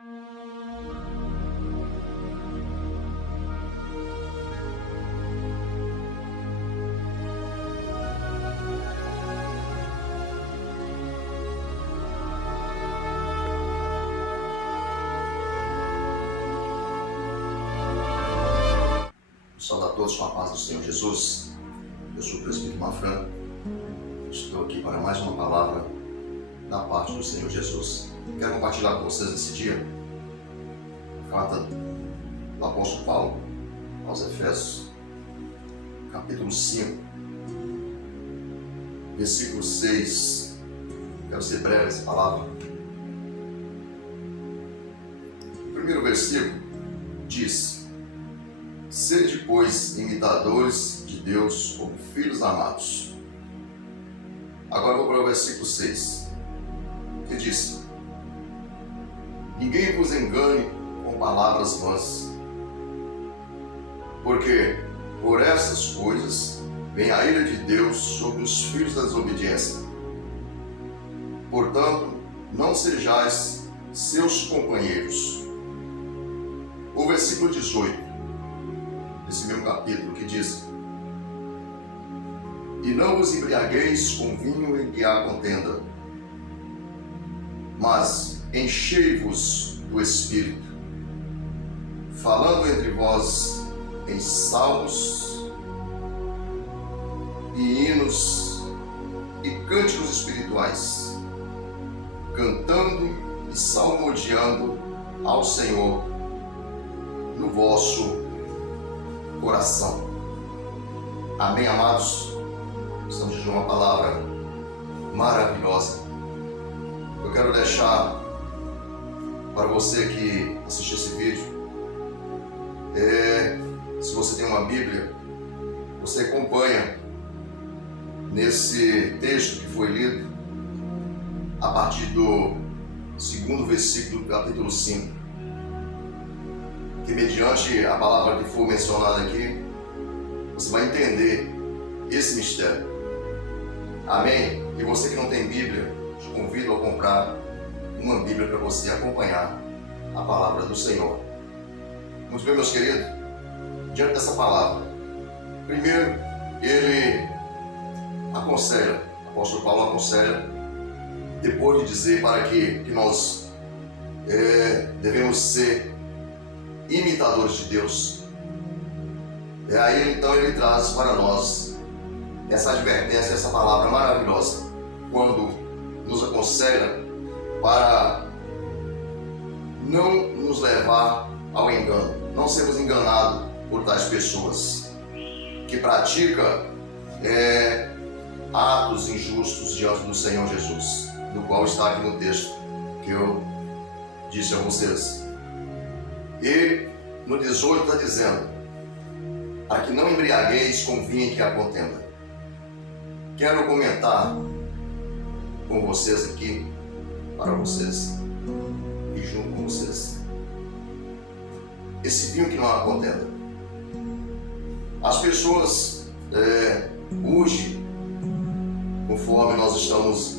Saúde a todos com a paz do Senhor Jesus. Eu sou o presbítero Mafran. Estou aqui para mais uma palavra da parte do Senhor Jesus. Quero compartilhar com vocês nesse dia a carta do apóstolo Paulo aos Efésios, capítulo 5, versículo 6. Quero ser breve essa palavra. O primeiro versículo diz: sede, pois, imitadores de Deus como filhos amados. Agora vou para o versículo 6, que diz: ninguém vos engane com palavras vãs, porque por essas coisas vem a ira de Deus sobre os filhos da desobediência. Portanto, não sejais seus companheiros. O versículo 18 desse mesmo capítulo, que diz: e não vos embriagueis com vinho em que há contenda, mas enchei-vos do Espírito, falando entre vós em salmos e hinos e cânticos espirituais, cantando e salmodiando ao Senhor no vosso coração. Amém, amados? Estamos diante de uma palavra maravilhosa. Eu quero deixar para você que assistiu esse vídeo, se você tem uma Bíblia, você acompanha nesse texto que foi lido a partir do segundo versículo do capítulo 5. Que mediante a palavra que for mencionada aqui, você vai entender esse mistério. Amém? E você que não tem Bíblia, te convido a comprar uma Bíblia para você acompanhar a palavra do Senhor. Muito bem, meus queridos, diante dessa palavra, primeiro, ele aconselha, o apóstolo Paulo aconselha, depois de dizer para que nós devemos ser imitadores de Deus. Aí então ele traz para nós essa advertência, essa palavra maravilhosa, quando nos aconselha para não nos levar ao engano, não sermos enganados por tais pessoas que praticam atos injustos diante do Senhor Jesus, do qual está aqui no texto que eu disse a vocês. E no 18 está dizendo: para que não embriagueis com vinho em que há contenda. Quero comentar com vocês aqui, para vocês e junto com vocês, esse vinho que não há contenda. As pessoas hoje, conforme nós estamos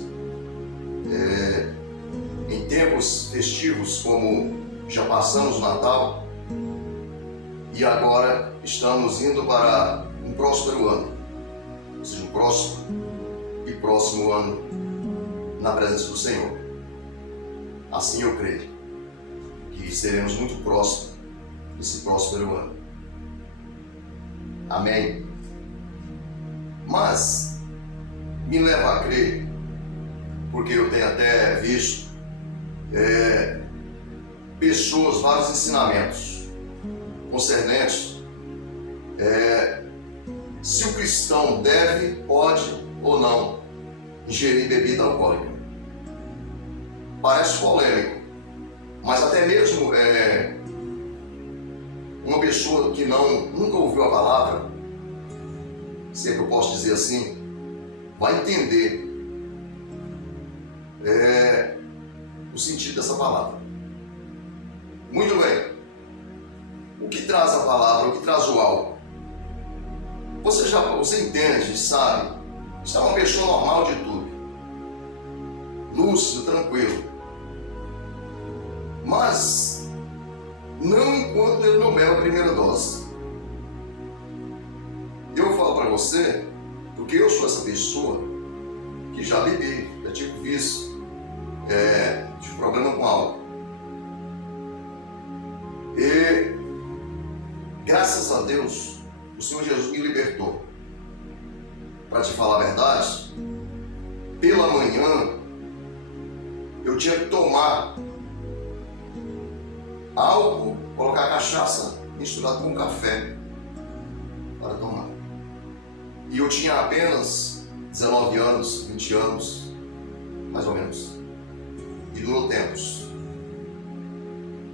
em tempos festivos, como já passamos o Natal e agora estamos indo para um próspero ano, ou seja, um próximo e próximo ano na presença do Senhor. Assim eu creio que seremos muito próximos desse próspero ano. Amém? Mas me leva a crer, porque eu tenho até visto pessoas, vários ensinamentos concernentes se o cristão deve, pode ou não ingerir bebida alcoólica. Parece polêmico, mas até mesmo uma pessoa que nunca ouviu a palavra, se é que eu posso dizer assim, vai entender o sentido dessa palavra. Muito bem. O que traz a palavra, o que traz o álcool? Você entende, sabe, está uma pessoa normal de tudo, lúcido, tranquilo. Mas não enquanto ele não bebe a primeira dose. Eu falo para você, porque eu sou essa pessoa que já bebi, já tive vício, tive problema com álcool. E graças a Deus, o Senhor Jesus me libertou. Para te falar a verdade, pela manhã eu tinha que tomar álcool, colocar cachaça misturado com café para tomar. E eu tinha apenas 19 anos, 20 anos, mais ou menos. E durou tempos.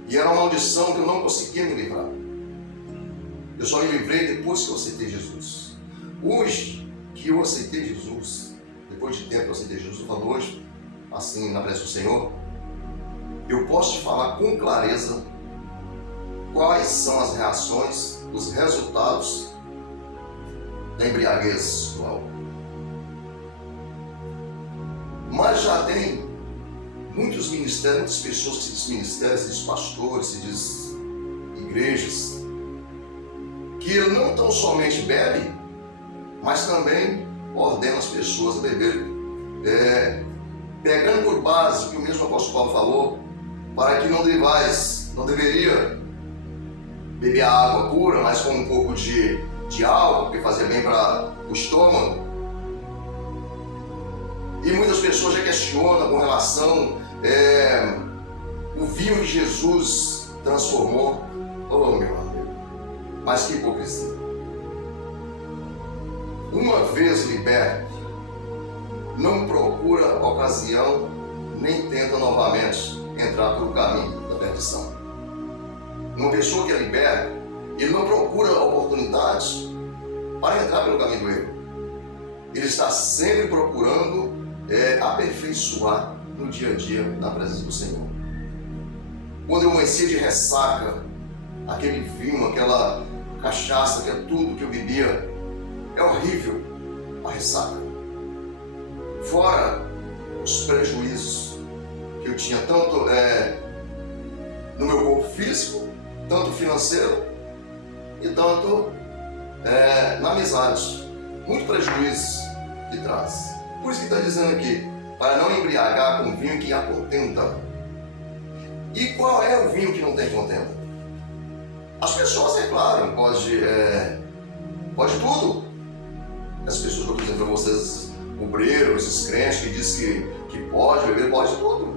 E era uma maldição que eu não conseguia me livrar. Eu só me livrei depois que eu aceitei Jesus. Hoje que eu aceitei Jesus, depois de tempo que eu aceitei Jesus, eu falo hoje, assim, na presença do Senhor, eu posso te falar com clareza quais são as reações, os resultados da embriaguez do álcool. Mas já tem muitos ministérios, muitas pessoas que se dizem ministérios, se dizem pastores, se dizem igrejas, que não tão somente bebem, mas também ordenam as pessoas a beberem, pegando por base o que o mesmo apóstolo Paulo falou, para que não deveria beber a água pura, mas com um pouco de álcool, que fazia bem para o estômago. E muitas pessoas já questionam com relação o vinho que Jesus transformou. Oh, meu amigo, mas que hipocrisia. Uma vez liberto, não procura ocasião, nem tenta novamente entrar pelo caminho da perdição. Uma pessoa que é liberta, ele não procura oportunidades para entrar pelo caminho do erro. Ele está sempre procurando aperfeiçoar no dia a dia, na presença do Senhor. Quando eu amanhecia de ressaca, aquele vinho, aquela cachaça, que é tudo que eu bebia, é horrível a ressaca. Fora os prejuízos que eu tinha tanto no meu corpo físico, tanto financeiro e tanto na amizade. Muito prejuízo que traz. Por isso que está dizendo aqui, para não embriagar com vinho que há contenda. E qual é o vinho que não tem contenda? As pessoas, é claro, pode tudo. As pessoas que eu estou dizendo para vocês, obreiros, esses crentes que dizem que pode beber, pode tudo.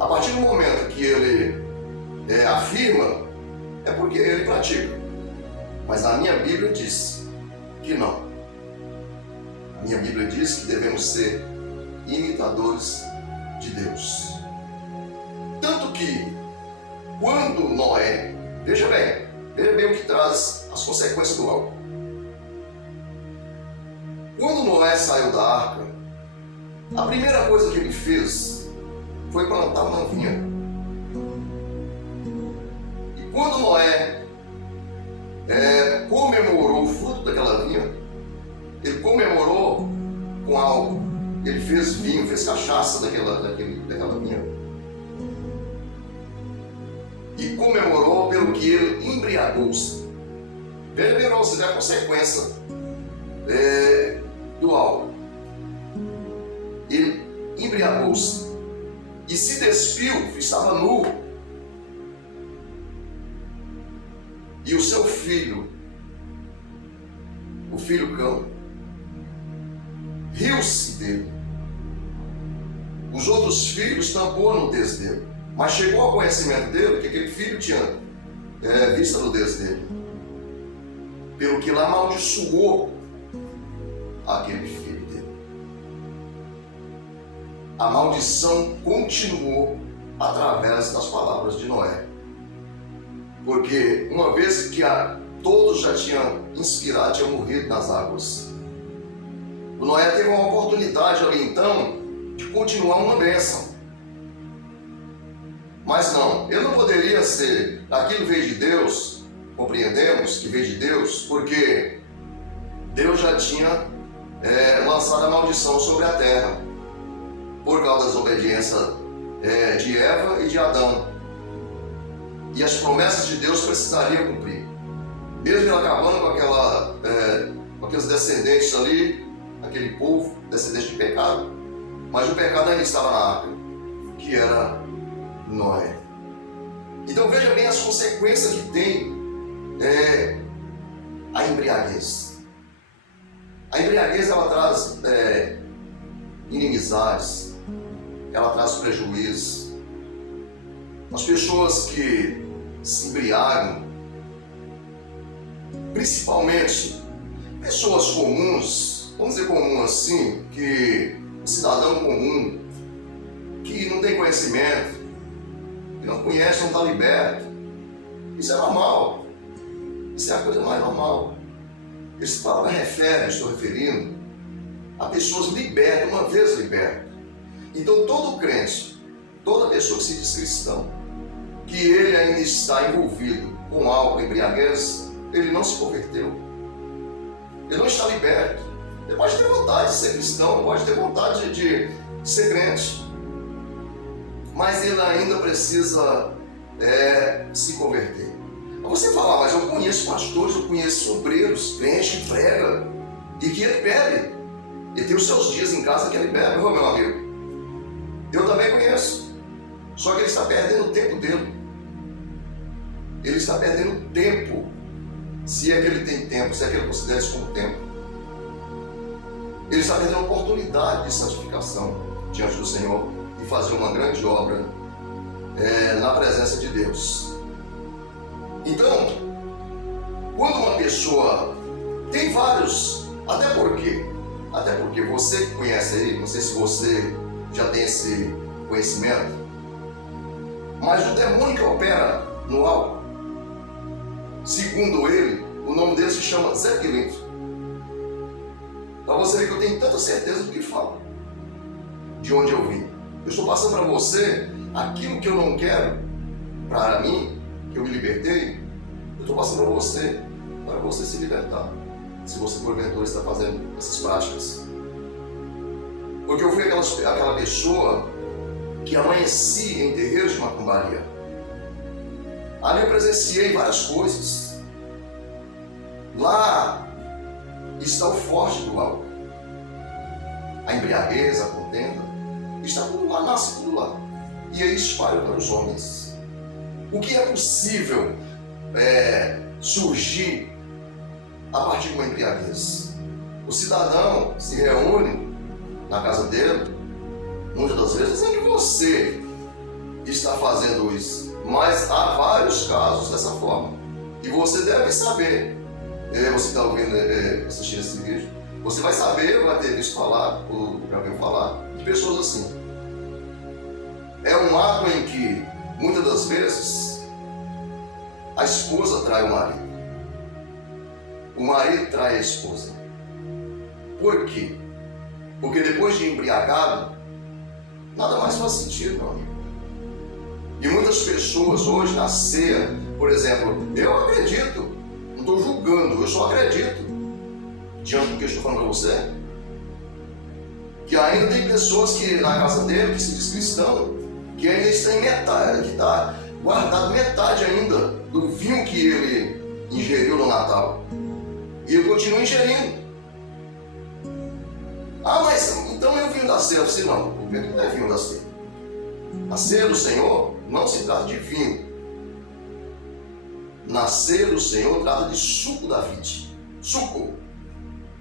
A partir do momento que ele afirma, é porque ele pratica. Mas a minha Bíblia diz que não. A minha Bíblia diz que devemos ser imitadores de Deus. Tanto que, quando Noé, veja bem o que traz as consequências do álcool. Quando Noé saiu da arca, a primeira coisa que ele fez foi plantar uma vinha. E quando Noé comemorou o fruto daquela vinha, ele comemorou com álcool. Ele fez vinho, fez cachaça daquela vinha. E comemorou pelo que ele embriagou-se. Veja, você vê a consequência do álcool. Ele embriagou-se e se despiu, estava nu. E o seu filho, o filho cão, riu-se dele. Os outros filhos tampou a nudez dele, mas chegou ao conhecimento dele que aquele filho tinha visto a nudez dele, pelo que ele amaldiçoou aquele filho dele. A maldição continuou através das palavras de Noé, porque uma vez que todos já tinham inspirado, tinham morrido nas águas, o Noé teve uma oportunidade ali então de continuar uma bênção. Mas não, ele não poderia ser, aquilo veio de Deus, compreendemos que veio de Deus, porque Deus já tinha lançado a maldição sobre a terra, por causa da desobediência de Eva e de Adão. E as promessas de Deus precisariam cumprir. Mesmo ele acabando com aqueles descendentes ali, aquele povo, descendente de pecado, mas o pecado ainda estava na arca, que era Noé. Então veja bem as consequências que tem a embriaguez. A embriaguez, ela traz inimizades, ela traz prejuízos. As pessoas que se embriagam, principalmente pessoas comuns, vamos dizer comum assim, que um cidadão comum, que não tem conhecimento, que não conhece, não está liberto, isso é normal, isso é a coisa mais normal. Essa palavra estou referindo a pessoas libertas, uma vez libertas. Então todo crente, toda pessoa que se diz cristão, que ele ainda está envolvido com álcool, embriaguez, ele não se converteu. Ele não está liberto. Ele pode ter vontade de ser cristão, pode ter vontade de ser crente, mas ele ainda precisa se converter. Você fala, mas eu conheço pastores, eu conheço obreiros, crentes que pregam e que ele bebe. Ele tem os seus dias em casa que ele bebe, meu amigo. Eu também conheço. Só que ele está perdendo o tempo dele. Ele está perdendo tempo, se é que ele tem tempo, se é que ele considera isso como tempo. Ele está perdendo a oportunidade de santificação diante do Senhor e fazer uma grande obra na presença de Deus. Então, quando uma pessoa tem vários, até porque você que conhece aí, não sei se você já tem esse conhecimento, mas o demônio que opera no álcool, segundo ele, o nome dele se chama Zé Pilinto. Para você ver que eu tenho tanta certeza do que falo, de onde eu vim. Eu estou passando para você aquilo que eu não quero para mim, que eu me libertei. Eu estou passando para você se libertar, se você porventura está fazendo essas práticas. Porque eu fui aquela pessoa que amanhecia em terreiros de macumbaria. Ali eu presenciei várias coisas. Lá está o forte do álcool. A embriaguez, a contenda, está tudo lá, nasce tudo lá. E aí espalha para os homens. O que é possível surgir a partir de uma embriaguez? O cidadão se reúne na casa dele, muitas das vezes dizendo que você está fazendo isso, mas há vários casos dessa forma. E você deve saber, você está ouvindo, assistindo esse vídeo, você vai saber, vai ter visto falar, ou já ouviu falar, de pessoas assim. É um ato em que, muitas das vezes, a esposa trai o marido trai a esposa. Por quê? Porque depois de embriagado, nada mais faz sentido, meu amigo. E muitas pessoas hoje na ceia, por exemplo, eu acredito, não estou julgando, eu só acredito, diante do que eu estou falando para você, que ainda tem pessoas que na casa dele, que se diz cristão, que ainda está em metade, que está guardado metade ainda do vinho que ele ingeriu no Natal. E ele continua ingerindo. Ah, mas então é o vinho da ceia. Eu disse, não, o vinho não é vinho da ceia. A ceia do Senhor não se trata de vinho. Na ceia do Senhor trata de suco da vide. Suco.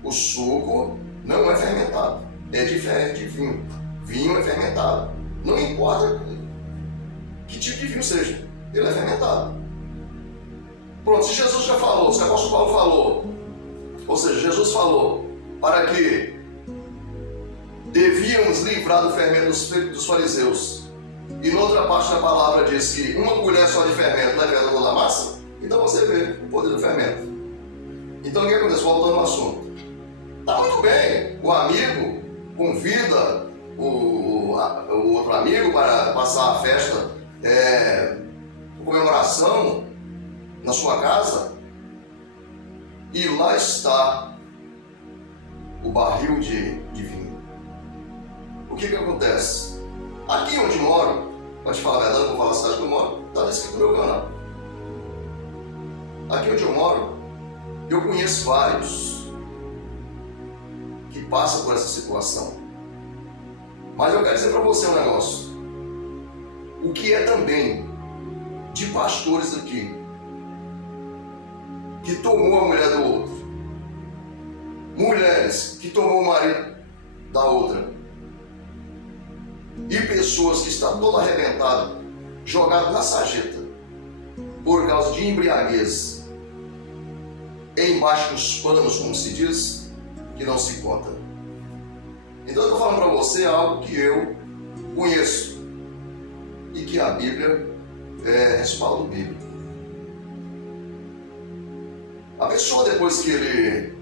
O suco não é fermentado. É diferente de vinho. Vinho é fermentado. Não importa que tipo de vinho seja. Ele é fermentado. Pronto, se Jesus já falou, se o apóstolo Paulo falou, ou seja, Jesus falou para que devíamos livrar do fermento dos fariseus, e noutra parte da palavra diz que uma colher só de fermento leva toda a massa, então você vê o poder do fermento. Então o que acontece? Voltando ao assunto. Está muito bem, o amigo convida o outro amigo para passar a festa, comemoração na sua casa, e lá está o barril de vinho. O que acontece? Aqui onde moro, Para te falar a verdade, eu vou falar a cidade que eu moro, está descrito no meu canal. Aqui onde eu moro, eu conheço vários que passam por essa situação. Mas eu quero dizer para você um negócio. O que é também de pastores aqui que tomou a mulher do outro, mulheres que tomou o marido da outra, e pessoas que estão todo arrebentadas, jogadas na sarjeta por causa de embriaguez, embaixo dos panos, como se diz, que não se conta. Então eu estou falando para você algo que eu conheço e que a Bíblia é respaldo bíblico. A pessoa, depois que ele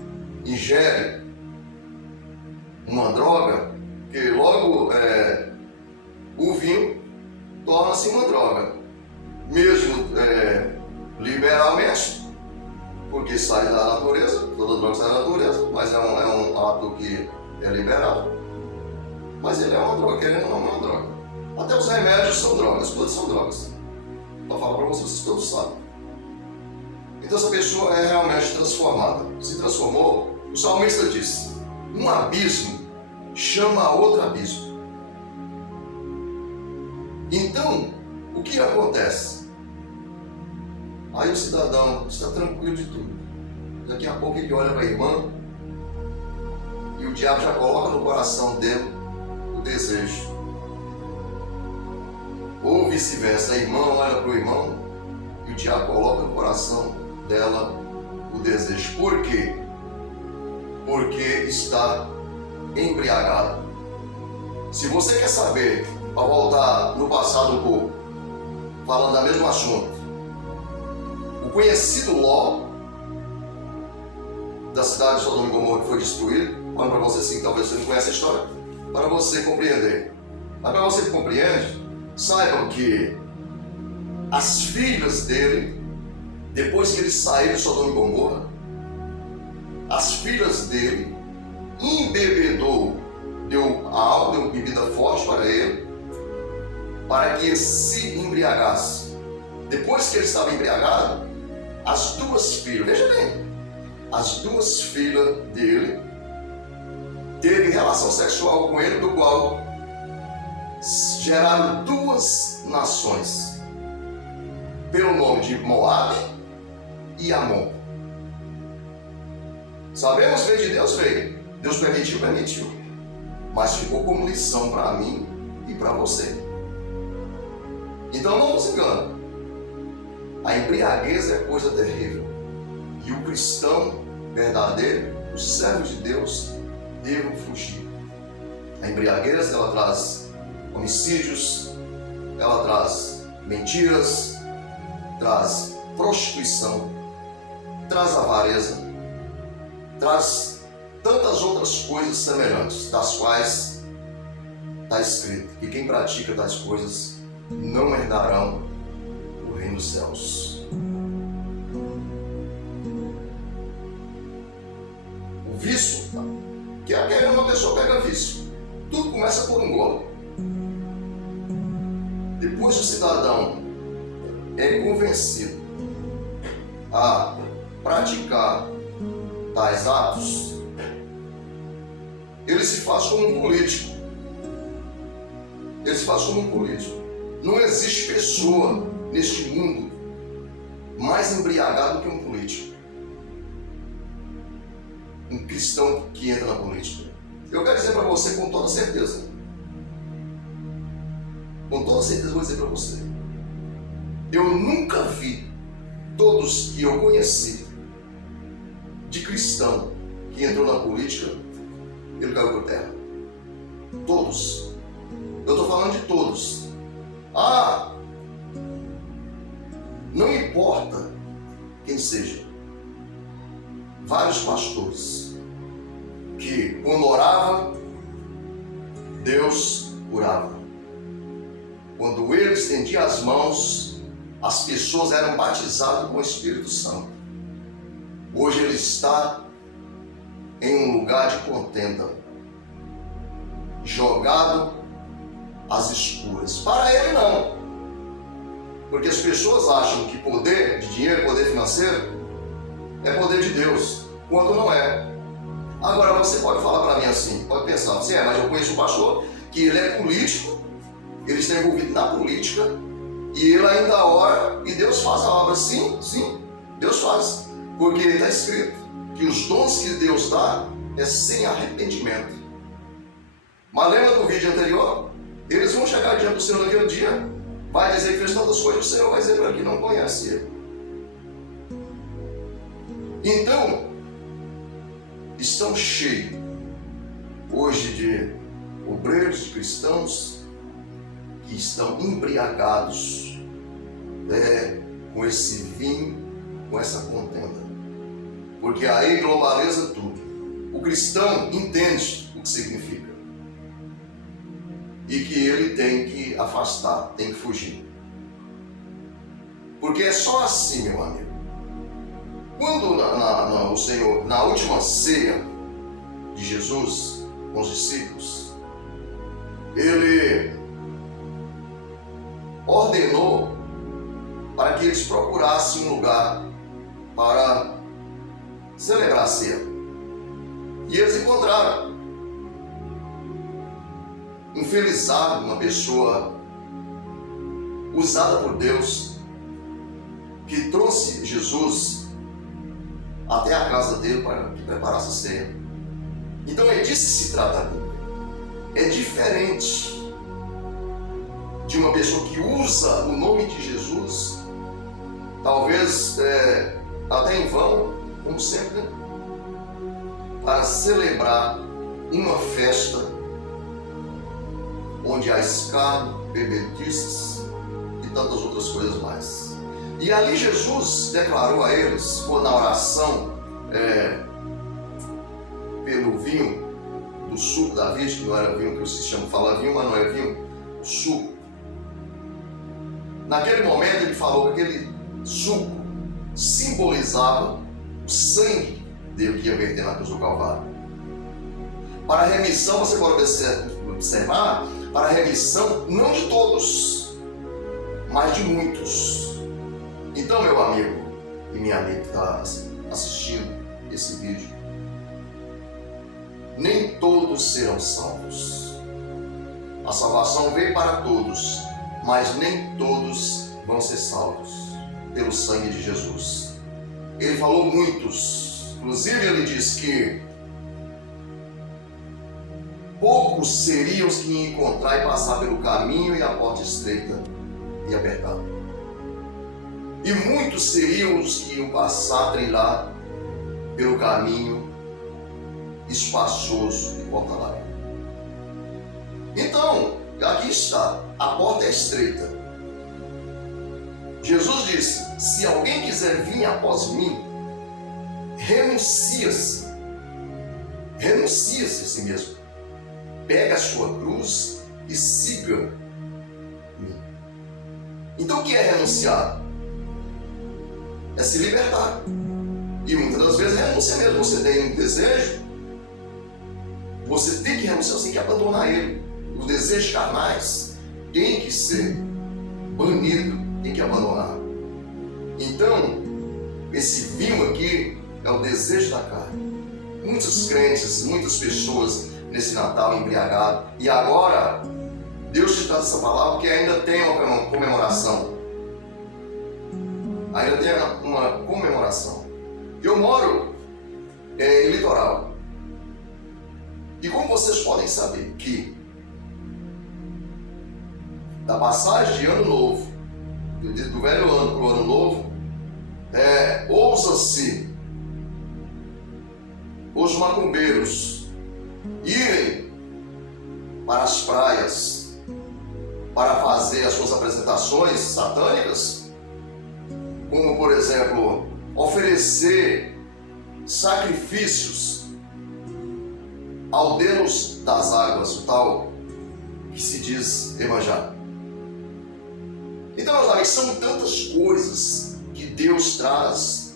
ingere uma droga, que logo o vinho torna-se uma droga, mesmo liberalmente, porque sai da natureza, toda droga sai da natureza, mas é um ato que é liberal, mas ele é uma droga, querendo ou não é uma droga. Até os remédios são drogas, todos são drogas. Para falar para vocês todos sabem. Então essa pessoa é realmente transformada. Se transformou, o salmista diz: um abismo chama outro abismo. Então, o que acontece? Aí o cidadão está tranquilo de tudo. Daqui a pouco ele olha para a irmã e o diabo já coloca no coração dele o desejo. Ou vice-versa, a irmã olha para o irmão e o diabo coloca no coração dela o desejo. Por quê? Porque está embriagado. Se você quer saber, para voltar no passado um pouco, falando do mesmo assunto, o conhecido Ló, da cidade de Sodoma e Gomorra, que foi destruído, falando para você assim, talvez você não conheça a história, para você compreender. Mas para você que compreende, saibam que as filhas dele, depois que ele saiu de Sodoma e Gomorra, as filhas dele embebedou, deu álcool, deu bebida forte para ele, para que ele se embriagasse. Depois que ele estava embriagado, as duas filhas, veja bem, as duas filhas dele teve relação sexual com ele, do qual geraram duas nações, pelo nome de Moabe e Amon. Sabemos, veio de Deus, veio. Deus permitiu. Mas ficou como lição para mim e para você. Então não nos engane. A embriaguez é coisa terrível. E o cristão verdadeiro, os servos de Deus, devem fugir. A embriaguez, ela traz homicídios, ela traz mentiras, traz prostituição, traz avareza, traz tantas outras coisas semelhantes, das quais está escrito que quem pratica tais coisas não herdarão o reino dos céus. O vício, tá? Que é aquele uma pessoa pega vício. Tudo começa por um gole. Depois o cidadão é convencido a praticar tais atos, ele se faz como um político. Ele se faz como um político. Não existe pessoa neste mundo mais embriagada do que um político. Um cristão que entra na política. Eu quero dizer para você com toda certeza. Com toda certeza vou dizer para você. Eu nunca vi todos que eu conheci de cristão que entrou na política, ele caiu por terra. Todos. Eu estou falando de todos. Não importa quem seja. Vários pastores que, quando orava, Deus curava. Quando ele estendia as mãos, as pessoas eram batizadas com o Espírito Santo. Hoje ele está em um lugar de contenda, jogado às escuras. Para ele não. Porque as pessoas acham que poder de dinheiro, poder financeiro, é poder de Deus, quando não é. Agora você pode falar para mim assim, pode pensar assim, mas eu conheço um pastor que ele é político, ele está envolvido na política e ele ainda ora e Deus faz a obra. Sim, Deus faz. Porque está escrito que os dons que Deus dá é sem arrependimento. Mas lembra do vídeo anterior? Eles vão chegar diante do Senhor naquele dia, vai dizer que fez tantas coisas, o Senhor vai dizer para que não conhece ele. Então, estão cheios hoje de obreiros, de cristãos que estão embriagados com esse vinho, com essa contenda. Porque aí globaliza tudo. O cristão entende o que significa. E que ele tem que afastar, tem que fugir. Porque é só assim, meu amigo. Quando o Senhor, na última ceia de Jesus com os discípulos, ele ordenou para que eles procurassem um lugar para celebrar a ceia. E eles encontraram. Infelizado, uma pessoa usada por Deus, que trouxe Jesus até a casa dele para que preparasse a ceia. Então é disso que se trata aqui. É diferente de uma pessoa que usa o nome de Jesus, talvez até em vão, como sempre, para celebrar uma festa onde há escárnio, bebedices e tantas outras coisas mais. E ali Jesus declarou a eles, ou na oração, pelo vinho do suco da virgem, que não era vinho que vocês chamam, fala vinho, mas não é vinho, suco. Naquele momento ele falou que aquele suco simbolizava o sangue dele que ia verter na cruz do Calvário. Para a remissão, você pode observar, para a remissão não de todos, mas de muitos. Então, meu amigo e minha amiga que está assistindo esse vídeo, nem todos serão salvos. A salvação veio para todos, mas nem todos vão ser salvos pelo sangue de Jesus. Ele falou muitos, inclusive ele disse que poucos seriam os que iam encontrar e passar pelo caminho e a porta estreita e apertada. E muitos seriam os que iam passar, trilhar pelo caminho espaçoso e porta larga. Então, aqui está, a porta é estreita. Jesus disse, se alguém quiser vir após mim, renuncia-se a si mesmo. Pega a sua cruz e siga-me. Então o que é renunciar? É se libertar. E muitas das vezes é renúncia mesmo. Você tem um desejo, você tem que renunciar, você tem que abandonar ele. O desejo carnais tem que ser banido, tem que abandonar. Então, esse vinho aqui é o desejo da carne. Muitos crentes, muitas pessoas nesse Natal embriagado. E agora, Deus te traz essa palavra que ainda tem uma comemoração. Ainda tem uma comemoração. Eu moro em litoral. E como vocês podem saber que da passagem de ano novo, do velho ano para o ano novo, ousa-se os macumbeiros irem para as praias para fazer as suas apresentações satânicas, como por exemplo, oferecer sacrifícios ao Deus das águas, o tal que se diz Iemanjá. Então, meus amigos, são tantas coisas que Deus traz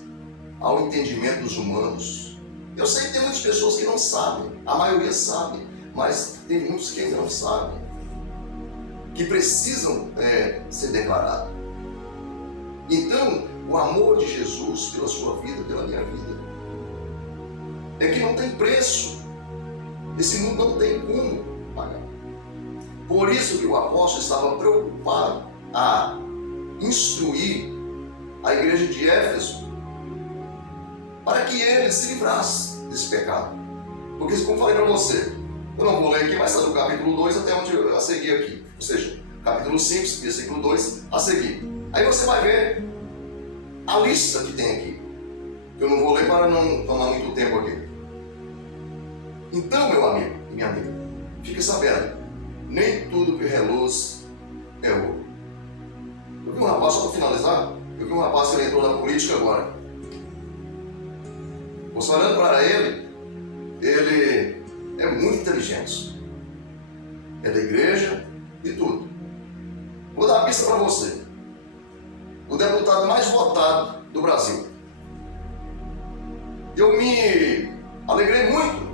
ao entendimento dos humanos. Eu sei que tem muitas pessoas que não sabem, a maioria sabe, mas tem muitos que ainda não sabem, que precisam ser declarados. Então, o amor de Jesus pela sua vida, pela minha vida, é que não tem preço. Esse mundo não tem como pagar. Por isso que o apóstolo estava preocupado a instruir a igreja de Éfeso para que ele se livrasse desse pecado. Porque, como falei para você, eu não vou ler aqui, mas está do capítulo 2 até onde eu a seguir aqui. Ou seja, capítulo 5, versículo 2 a seguir. Aí você vai ver a lista que tem aqui. Eu não vou ler para não tomar muito tempo aqui. Então, meu amigo e minha amiga, fique sabendo, nem tudo que reluz é ouro. Eu vi um rapaz, só para finalizar, eu vi um rapaz que entrou na política agora. Você olhando para ele é muito inteligente. É da igreja e tudo. Vou dar uma pista para você. O deputado mais votado do Brasil. Eu me alegrei muito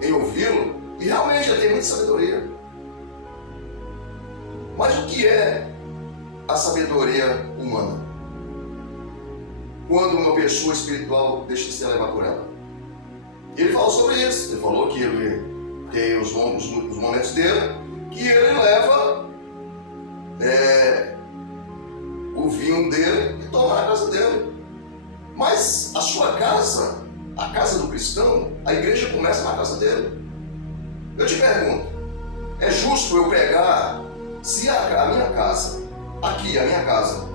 em ouvi-lo e realmente ele tem muita sabedoria. Mas o que é a sabedoria humana? Quando uma pessoa espiritual deixa de se levar por ela. Ele falou sobre isso. Ele falou que ele tem os momentos dele, que ele leva o vinho dele e toma na casa dele. Mas a sua casa, a casa do cristão, a igreja começa na casa dele. Eu te pergunto, é justo eu pegar, se a minha casa, aqui a minha casa,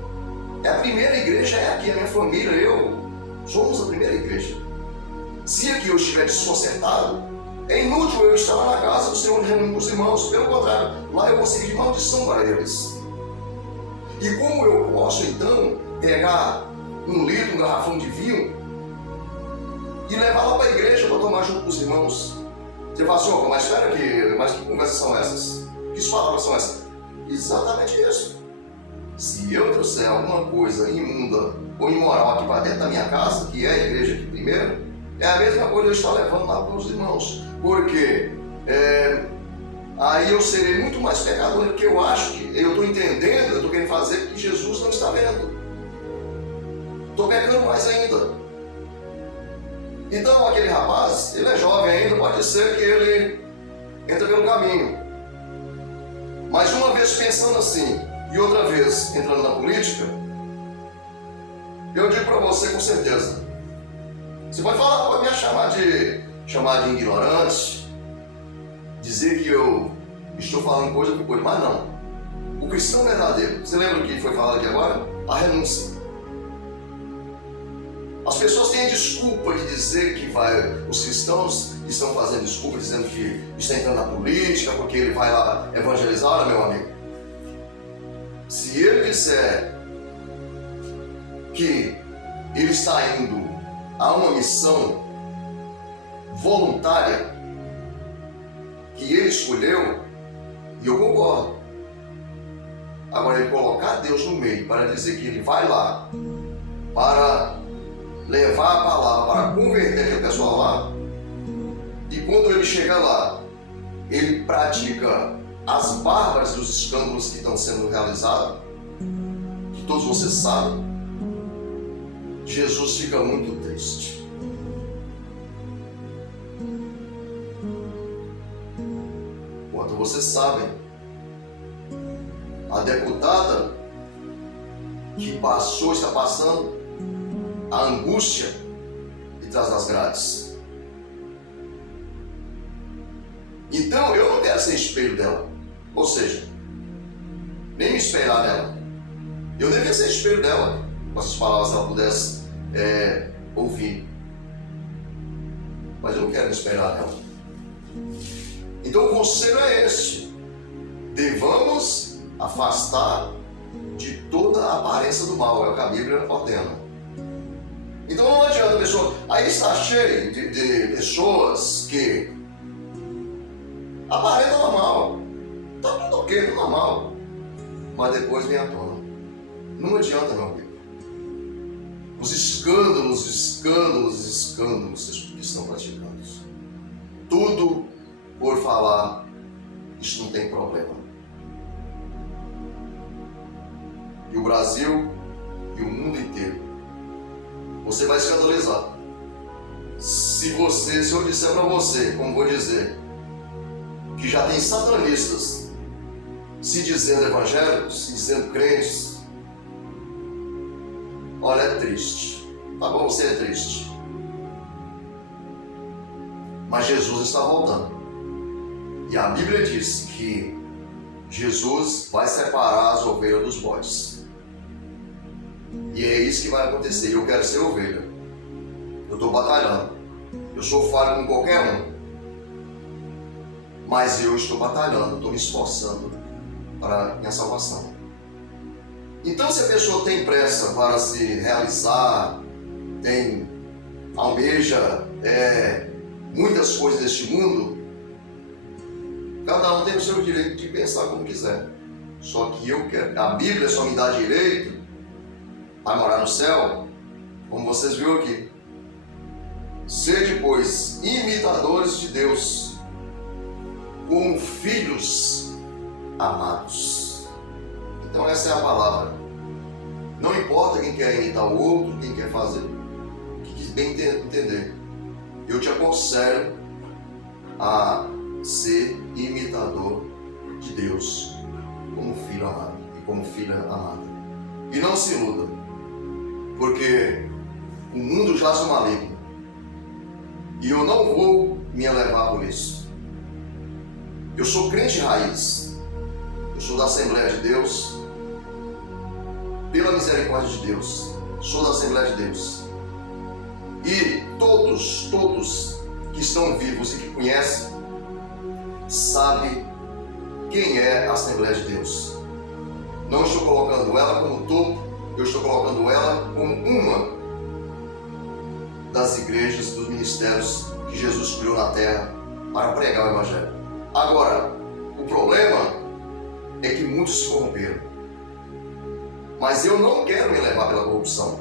é a primeira igreja, é aqui a minha família, eu somos a primeira igreja. Se aqui eu estiver desconcertado, é inútil eu estar lá na casa do Senhor reunindo com os irmãos. Pelo contrário, lá eu vou servir de maldição para eles. E como eu posso então pegar um litro, um garrafão de vinho e levar lá para a igreja para tomar junto com os irmãos? Você fala assim, mas espera aqui, mas que conversas são essas? Que palavras são essas? Exatamente isso. Se eu trouxer alguma coisa imunda ou imoral aqui para dentro da minha casa, que é a igreja aqui primeiro, é a mesma coisa eu estar levando lá para os irmãos. Porque aí eu serei muito mais pecador do que eu acho que eu estou entendendo, eu estou querendo fazer que Jesus não está vendo. Estou pecando mais ainda. Então aquele rapaz, ele é jovem ainda, pode ser que ele entre pelo caminho. Mas uma vez pensando assim, e outra vez entrando na política, eu digo para você com certeza, você pode falar, pode me chamar de ignorante, dizer que eu estou falando coisa por coisa, mas não. O cristão verdadeiro, você lembra o que foi falado aqui agora? A renúncia. As pessoas têm a desculpa de dizer que os cristãos estão fazendo desculpa, dizendo que está entrando na política, porque ele vai lá evangelizar. Olha, meu amigo, se ele disser que ele está indo a uma missão voluntária que ele escolheu, e eu concordo. Agora, ele colocar Deus no meio para dizer que ele vai lá para levar a palavra, para converter aquele pessoal lá, e quando ele chega lá, ele pratica as bárbaras dos escândalos que estão sendo realizados, que todos vocês sabem, Jesus fica muito triste. Quanto vocês sabem, a deputada que está passando a angústia de trás das grades. Então eu não quero ser espelho dela, ou seja, nem me espelhar nela. Eu devia ser espelho dela, com essas palavras, se ela pudesse ouvir. Mas eu não quero me espelhar nela. Então o conselho é este: devamos afastar de toda a aparência do mal, é o que a Bíblia ordena. Então não adianta a pessoa. Aí está cheio de pessoas que aparentam normal, está tudo ok, tudo normal, mas depois vem à tona. Não adianta, meu amigo. Os escândalos que estão praticando. Tudo por falar, isso não tem problema. E o Brasil e o mundo inteiro, você vai escandalizar. Se eu disser para você, como vou dizer, que já tem satanistas se dizendo evangélicos, se dizendo crentes, olha, é triste. Tá bom, você é triste. Mas Jesus está voltando. E a Bíblia diz que Jesus vai separar as ovelhas dos bodes. E é isso que vai acontecer. Eu quero ser ovelha. Eu estou batalhando. Eu sou falho como qualquer um. Mas eu estou batalhando, estou me esforçando para a minha salvação. Então, se a pessoa tem pressa para se realizar, almeja muitas coisas deste mundo, cada um tem o seu direito de pensar como quiser. Só que eu quero. A Bíblia só me dá direito a morar no céu, como vocês viram aqui. Sede, pois, imitadores de Deus, como filhos amados. Então essa é a palavra. Não importa quem quer imitar o outro, quem quer fazer, que quis bem entender. Eu te aconselho a ser imitador de Deus, como filho amado e como filha amada. E não se iluda, porque o mundo jaz no maligno. E eu não vou me elevar por isso. Eu sou crente raiz. Eu sou da Assembleia de Deus. Pela misericórdia de Deus. Sou da Assembleia de Deus. E todos que estão vivos e que conhecem, sabem quem é a Assembleia de Deus. Não estou colocando ela como topo, eu estou colocando ela como uma das igrejas, dos ministérios que Jesus criou na terra para pregar o Evangelho. Agora, o problema é que muitos se corromperam. Mas eu não quero me levar pela corrupção.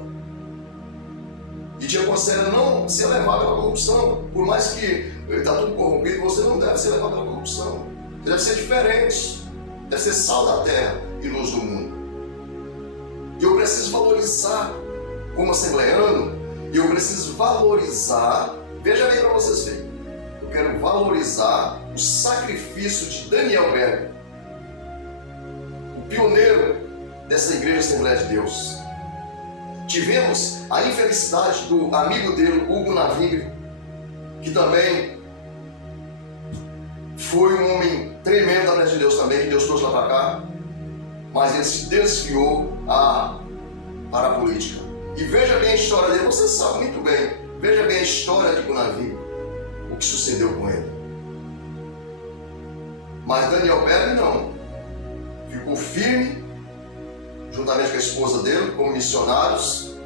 E te aconselho a não se levar pela corrupção. Por mais que está tudo corrompido, você não deve se levar pela corrupção. Você deve ser diferente. Deve ser sal da terra e luz do mundo. E eu preciso valorizar como assembleano. E eu preciso valorizar, veja bem para vocês verem, eu quero valorizar o sacrifício de Daniel Berg, o pioneiro dessa igreja Assembleia de Deus. Tivemos a infelicidade do amigo dele, Hugo Navigre, que também foi um homem tremendo da presença de Deus também, que Deus trouxe lá para cá, mas ele se desviou para a política. E veja bem a história dele, você sabe muito bem. Veja bem a história de Gunavi, o que sucedeu com ele. Mas Daniel Berg não. Ficou firme, juntamente com a esposa dele, como missionários.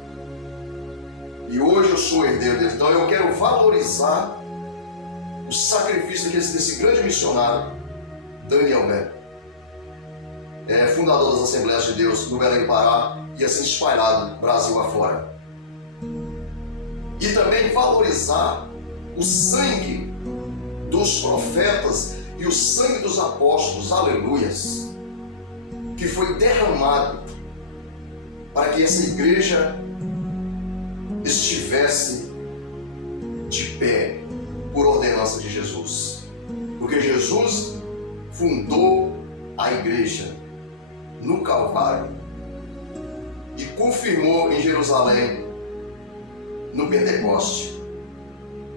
E hoje eu sou herdeiro dele. Então eu quero valorizar o sacrifício desse grande missionário, Daniel Berg. Fundador das Assembleias de Deus no Belém do Pará, e assim espalhado Brasil afora. E também valorizar o sangue dos profetas e o sangue dos apóstolos, aleluias, que foi derramado para que essa igreja estivesse de pé por ordenança de Jesus. Porque Jesus fundou a igreja no Calvário e confirmou em Jerusalém no Pentecoste.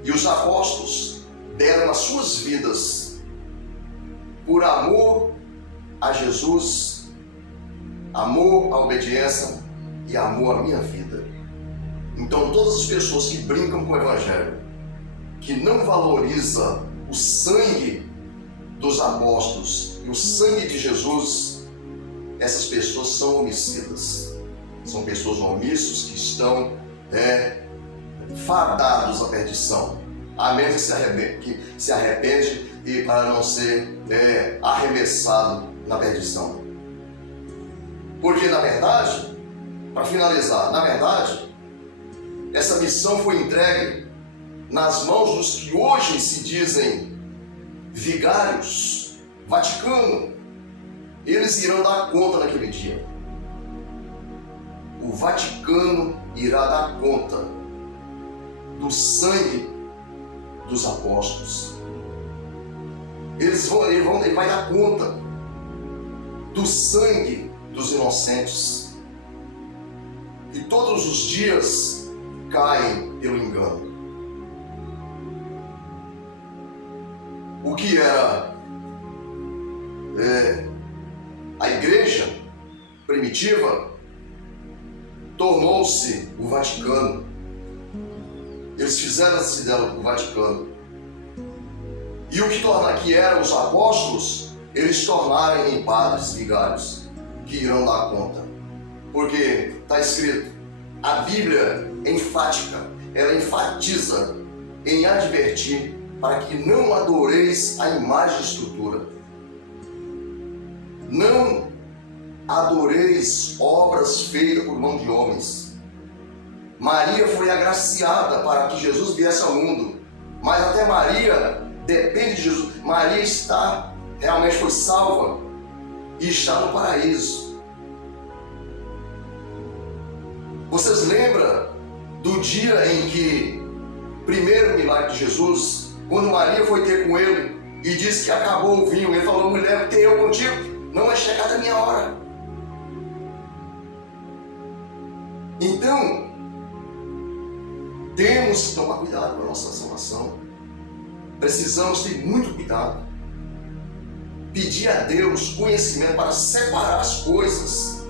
E os apóstolos deram as suas vidas por amor a Jesus, amor à obediência e amor à minha vida. Então todas as pessoas que brincam com o Evangelho, que não valoriza o sangue dos apóstolos e o sangue de Jesus, essas pessoas são homicidas. São pessoas omissos que estão fadados à perdição, a menos que se arrepende e para não ser arremessado na perdição. Porque na verdade, para finalizar, na verdade, essa missão foi entregue nas mãos dos que hoje se dizem vigários, Vaticano. Eles irão dar conta naquele dia. o Vaticano irá dar conta do sangue dos apóstolos. Ele vai dar conta do sangue dos inocentes, que todos os dias caem pelo engano. O que era a igreja primitiva tornou-se o Vaticano. Eles fizeram-se dela o Vaticano. E o que eram os apóstolos, eles tornaram em padres vigários, que irão dar conta. Porque está escrito, a Bíblia é enfática, ela enfatiza em advertir para que não adoreis a imagem de estrutura. Não adoreis obras feitas por mão de homens. Maria foi agraciada para que Jesus viesse ao mundo, mas até Maria depende de Jesus. Maria realmente foi salva e está no paraíso. Vocês lembram do dia em que, primeiro milagre de Jesus, quando Maria foi ter com ele e disse que acabou o vinho, ele falou, mulher, tenho eu contigo, não é chegada a minha hora. Então, temos que tomar cuidado com a nossa salvação. Precisamos ter muito cuidado. Pedir a Deus conhecimento para separar as coisas.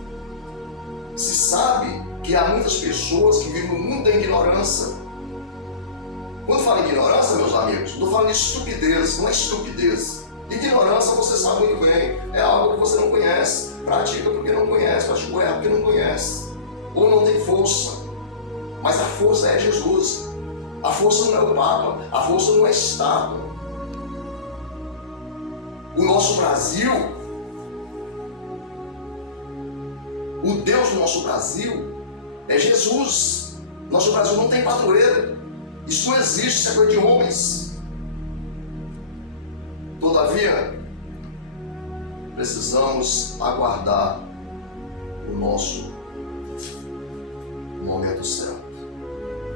Se sabe que há muitas pessoas que vivem no mundo da ignorância. Quando falo em ignorância, meus amigos, estou falando de estupidez, não é estupidez. Ignorância, você sabe muito bem, é algo que você não conhece. Pratica porque não conhece, pratica errado porque não conhece. Ou não tem força. Mas a força é Jesus. A força não é o Papa, a força não é Estado. O nosso Brasil, o Deus do nosso Brasil é Jesus. Nosso Brasil não tem padroeiro. Isso não existe, isso é coisa de homens. Todavia, precisamos aguardar o nosso momento certo.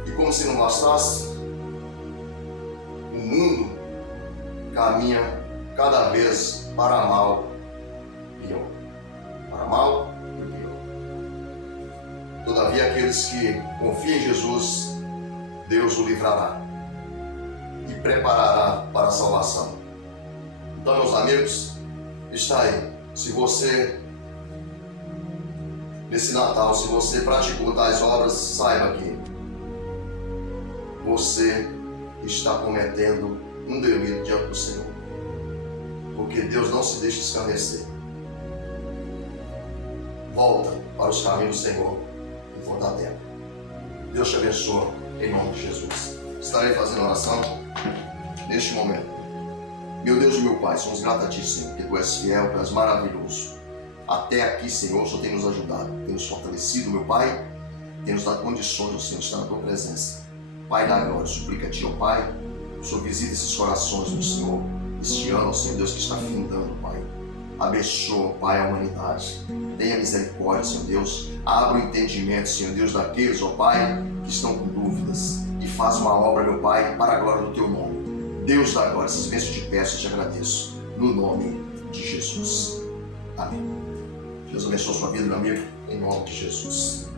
E como se não bastasse, o mundo caminha cada vez para mal pior. Para mal e pior. Todavia, aqueles que confiam em Jesus, Deus o livrará e preparará para a salvação. Então, meus amigos, está aí. Se você, nesse Natal, se você praticou tais obras, saiba que você está cometendo um delito diante do Senhor. Porque Deus não se deixa escarnecer. Volta para os caminhos do Senhor enquanto há tempo. Deus te abençoe em nome de Jesus. Estarei fazendo oração neste momento. Meu Deus e meu Pai, somos gratos a Ti, Senhor, porque Tu és fiel, Tu és maravilhoso. Até aqui, Senhor, o Senhor tem nos ajudado, tem nos fortalecido, meu Pai, tem nos dado condições, ó Senhor, de estar na Tua presença. Pai da glória, suplica a Ti, ó Pai, o Senhor visita esses corações do Senhor, este ano, ó Senhor Deus, que está findando, Pai. Abençoa, Pai, a humanidade. Tenha misericórdia, Senhor Deus. Abra o entendimento, Senhor Deus, daqueles, ó Pai, que estão com dúvidas. E faz uma obra, meu Pai, para a glória do Teu nome. Deus da glória, essas bênçãos te peço e te agradeço. No nome de Jesus. Amém. Deus abençoe a sua vida, meu amigo, em nome de Jesus.